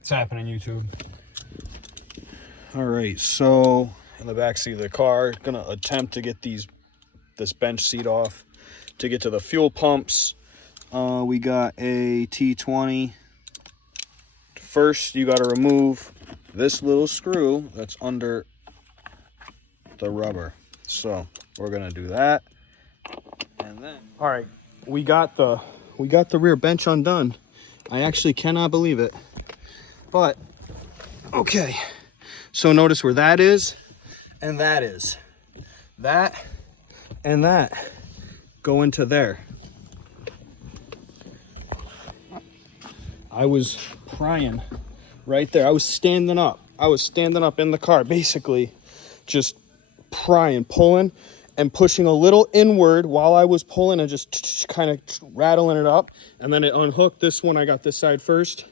It's happening, YouTube. All right, so in the back seat of the car, gonna attempt to get this bench seat off to get to the fuel pumps. We got a T20. First, you got to remove this little screw that's under the rubber. So we're gonna do that, and then all right, we got the rear bench undone. I actually cannot believe it, but okay. So notice where that is, and that is, that and that go into there. I was crying right there. I was standing up. I was standing up in the car, basically just prying, pulling and pushing a little inward while I was pulling and just kind of rattling it up. And then it unhooked. This one, I got this side first.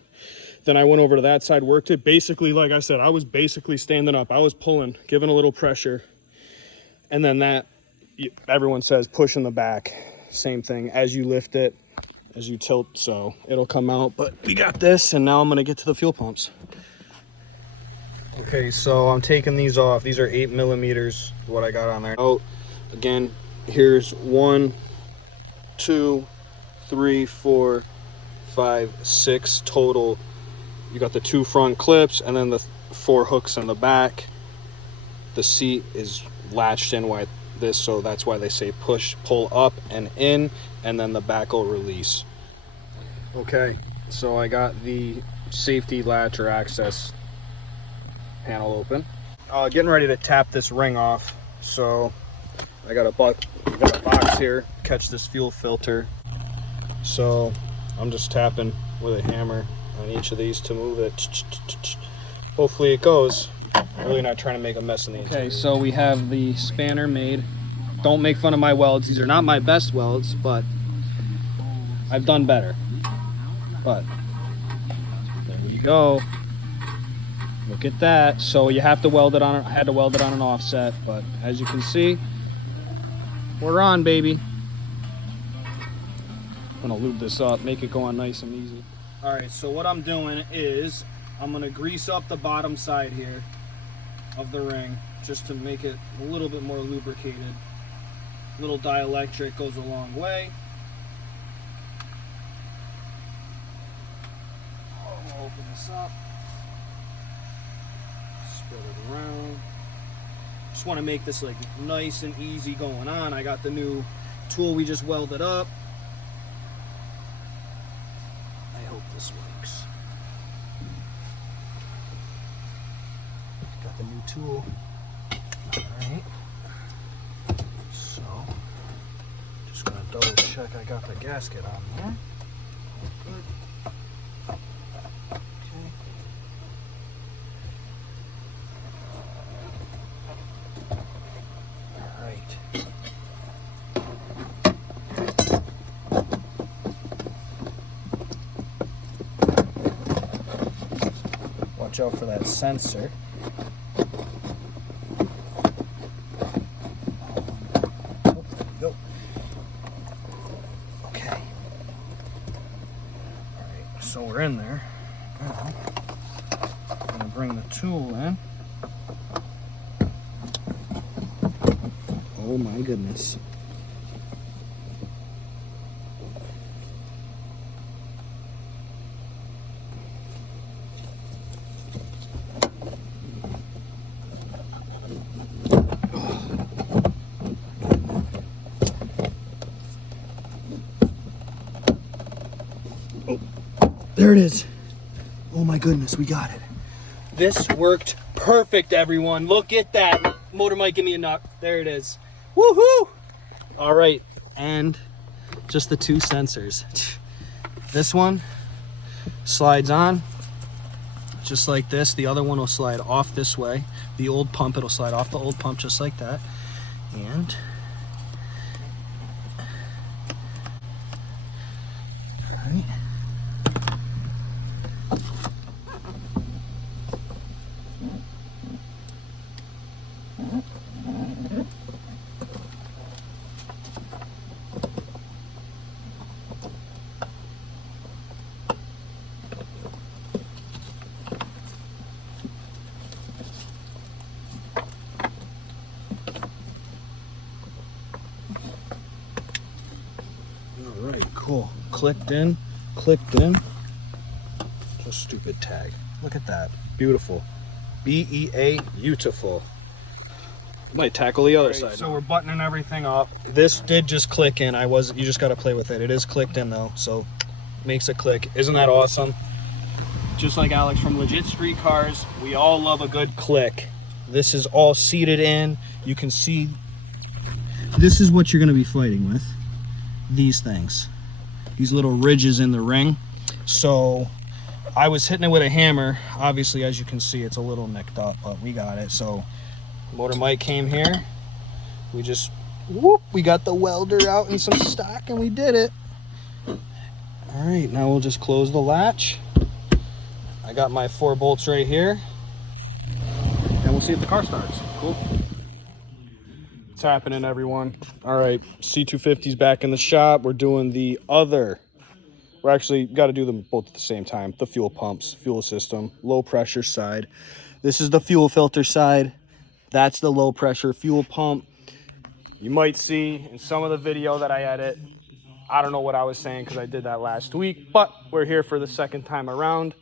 Then I went over to that side, worked it. Basically, like I said, I was basically standing up. I was pulling, giving a little pressure. And then that, everyone says, push in the back. Same thing. As you lift it, as you tilt, so it'll come out. But we got this, and now I'm gonna get to the fuel pumps. Okay, so I'm taking these off. These are 8 millimeters, what I got on there. Oh, again, here's 1, 2, 3, 4, 5, 6 total. You got the 2 front clips and then the 4 hooks in the back. The seat is latched in like this, so that's why they say push, pull up and in, and then the back will release. Okay, so I got the safety latch or access panel open. Getting ready to tap this ring off. So I got a box here, catch this fuel filter. So I'm just tapping with a hammer on each of these to move it. Hopefully it goes. I'm really not trying to make a mess in the interior. Okay, so we have the spanner made. Don't make fun of my welds. These are not my best welds, but I've done better. But there we go. Look at that. So you have to weld it on, I had to weld it on an offset, but as you can see, we're on, baby. I'm gonna lube this up, make it go on nice and easy. All right, so what I'm doing is I'm gonna grease up the bottom side here of the ring just to make it a little bit more lubricated. A little dielectric goes a long way. I'll open this up. Spread it around. Just want to make this like nice and easy going on. I got the new tool we just welded up. I hope this works. Got the new tool. Alright. So just gonna double check I got the gasket on there. Good. Watch out for that sensor. Oh, there we go. Okay. Alright, so we're in there. Now, I'm going to bring the tool in. Oh my goodness. There it is. Oh my goodness, we got it. This worked perfect, everyone. Look at that. Motor might give me a knock. There it is. Woohoo! All right, and just the 2 sensors. This one slides on just like this. The other one will slide off this way. The old pump, it'll slide off the old pump just like that. And all right. clicked in. Just stupid tag. Look at that. Beautiful. BEA, beautiful. Might tackle the other side. So we're buttoning everything up. This did just click in. You just got to play with it. It is clicked in though, so makes it click. Isn't that awesome? Just like Alex from Legit Street Cars, we all love a good click. This is all seated in. You can see this is what you're going to be fighting with. These things. These little ridges in the ring. So I was hitting it with a hammer. Obviously, as you can see, it's a little nicked up, but we got it. So Motor Mike came here. We just, whoop, we got the welder out in some stock and we did it. All right, now we'll just close the latch. I got my 4 bolts right here. And we'll see if the car starts. Cool. What's happening, everyone? All right, C250's back in the shop. We're doing the other. We're actually got to do them both at the same time. The fuel pumps, fuel system, low pressure side. This is the fuel filter side. That's the low pressure fuel pump. You might see in some of the video that I edit, I don't know what I was saying because I did that last week, but we're here for the second time around.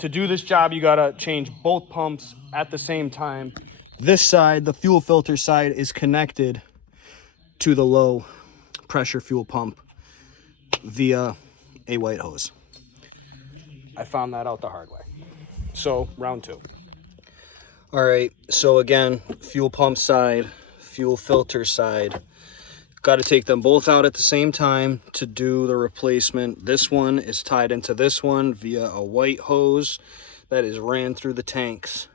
To do this job, you gotta change both pumps at the same time. This side, the fuel filter side, is connected to the low pressure fuel pump via a white hose. I found that out the hard way. So, round 2. All right, so again, fuel pump side, fuel filter side. Got to take them both out at the same time to do the replacement. This one is tied into this one via a white hose that is ran through the tanks.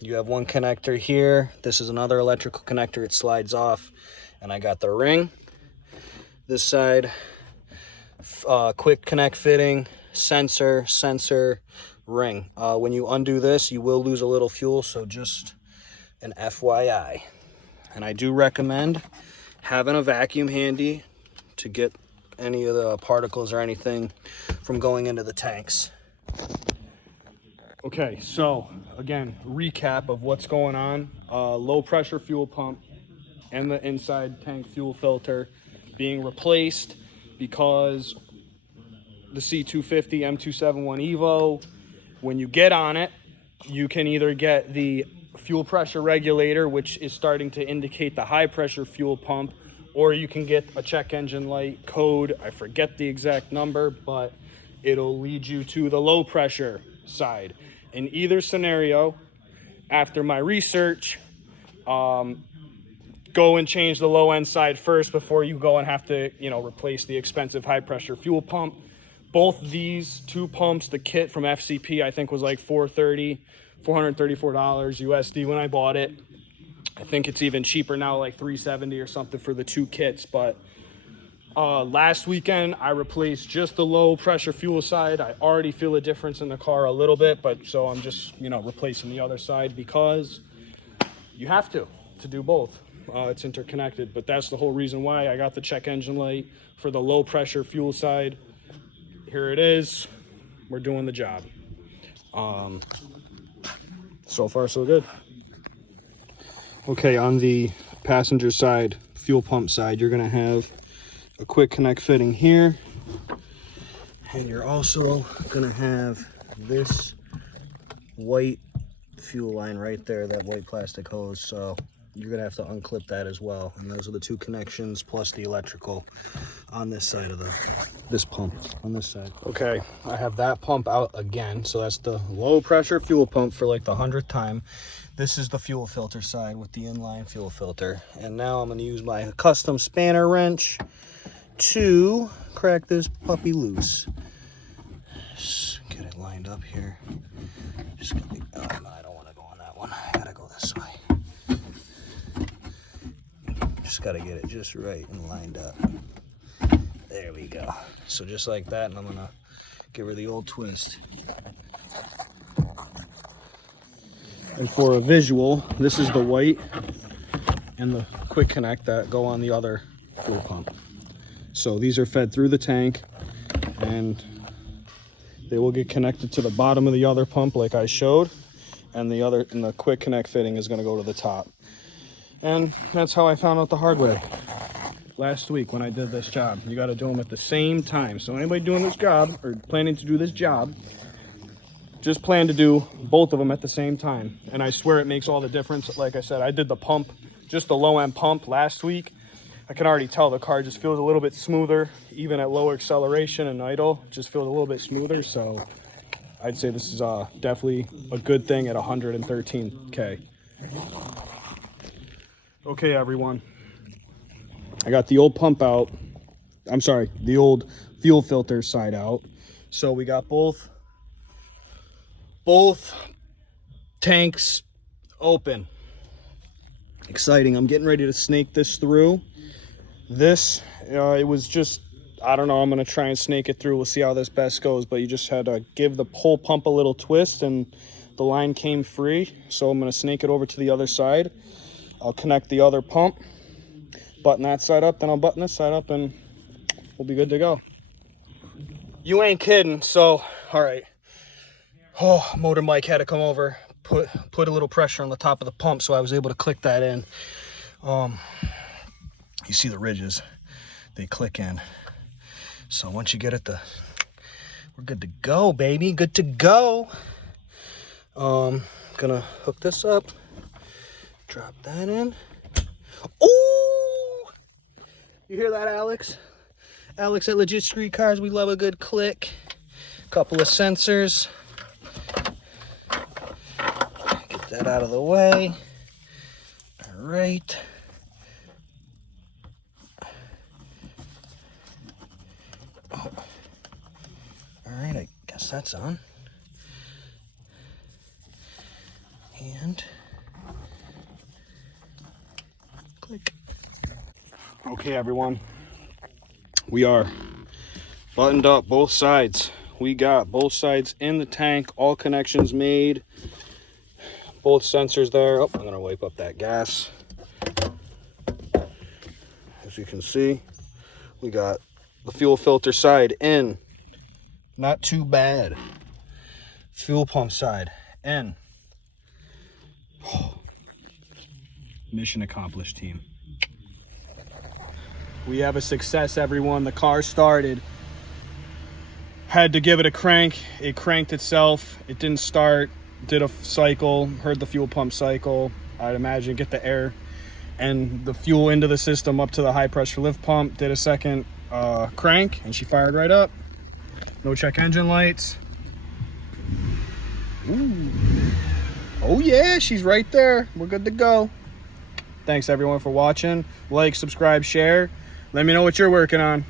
You have one connector here. This is another electrical connector. It slides off, and I got the ring. This side, quick connect fitting, sensor, ring. When you undo this, you will lose a little fuel, so just an FYI. And I do recommend having a vacuum handy to get any of the particles or anything from going into the tanks. Okay, so again, recap of what's going on. Low pressure fuel pump and the inside tank fuel filter being replaced because the C250 M271 Evo, when you get on it, you can either get the fuel pressure regulator, which is starting to indicate the high pressure fuel pump, or you can get a check engine light code. I forget the exact number, but it'll lead you to the low pressure side. In either scenario, after my research, go and change the low end side first before you go and have to, replace the expensive high pressure fuel pump. Both these 2 pumps, the kit from FCP, I think was like $434 USD when I bought it. I think it's even cheaper now, like $370 or something for the 2 kits. But last weekend, I replaced just the low pressure fuel side. I already feel a difference in the car a little bit, but so I'm just, replacing the other side because you have to do both. It's interconnected, but that's the whole reason why I got the check engine light for the low pressure fuel side. Here it is. We're doing the job. So far, so good. Okay, on the passenger side, fuel pump side, you're gonna have a quick connect fitting here. And you're also gonna have this white fuel line right there, that white plastic hose. So you're gonna have to unclip that as well. And those are the 2 connections plus the electrical on this side of this pump on this side. Okay, I have that pump out again. So that's the low pressure fuel pump for like the 100th time. This is the fuel filter side with the inline fuel filter. And now I'm gonna use my custom spanner wrench to crack this puppy loose. Just get it lined up here. Just gonna be, oh no, I don't wanna go on that one. I gotta go this way. Just gotta get it just right and lined up. There we go. So just like that, and I'm gonna give her the old twist. And for a visual, this is the white and the quick connect that go on the other fuel pump. So these are fed through the tank and they will get connected to the bottom of the other pump like I showed, and the quick connect fitting is going to go to the top. And that's how I found out the hard way. last week when I did this job. You got to do them at the same time. So anybody doing this job or planning to do this job, just plan to do both of them at the same time. And I swear it makes all the difference. Like I said, I did the pump, just the low end pump last week. I can already tell the car just feels a little bit smoother, even at lower acceleration and idle, just feels a little bit smoother. So I'd say this is definitely a good thing at 113K. Okay, everyone. I got the old pump out. I'm sorry, the old fuel filter side out. So we got both tanks open. Exciting. I'm getting ready to snake this through. This, it was just, I don't know, I'm going to try and snake it through. We'll see how this best goes, but you just had to give the whole pump a little twist and the line came free. So I'm going to snake it over to the other side. I'll connect the other pump, button that side up, then I'll button this side up and we'll be good to go. You ain't kidding. So, all right. Oh, motor Mike had to come over, put a little pressure on the top of the pump so I was able to click that in. You see the ridges, they click in. So once you get it, we're good to go, baby, good to go. Gonna hook this up, drop that in. Ooh! You hear that, Alex? Alex at Legit Street Cars, we love a good click. Couple of sensors. Get that out of the way. All right. All right, I guess that's on. And click. Okay, everyone. We are buttoned up both sides. We got both sides in the tank, all connections made. Both sensors there. Oh, I'm gonna wipe up that gas. As you can see, we got the fuel filter side in. Not too bad. Fuel pump side in. Oh. Mission accomplished, team. We have a success, everyone. The car started. Had to give it a crank. It cranked itself. It didn't start. Did a cycle. Heard the fuel pump cycle. I'd imagine get the air and the fuel into the system up to the high pressure lift pump. Did a second crank and she fired right up. No check engine lights. Ooh. Oh yeah, she's right there. We're good to go. Thanks everyone for watching. Like, subscribe, share. Let me know what you're working on.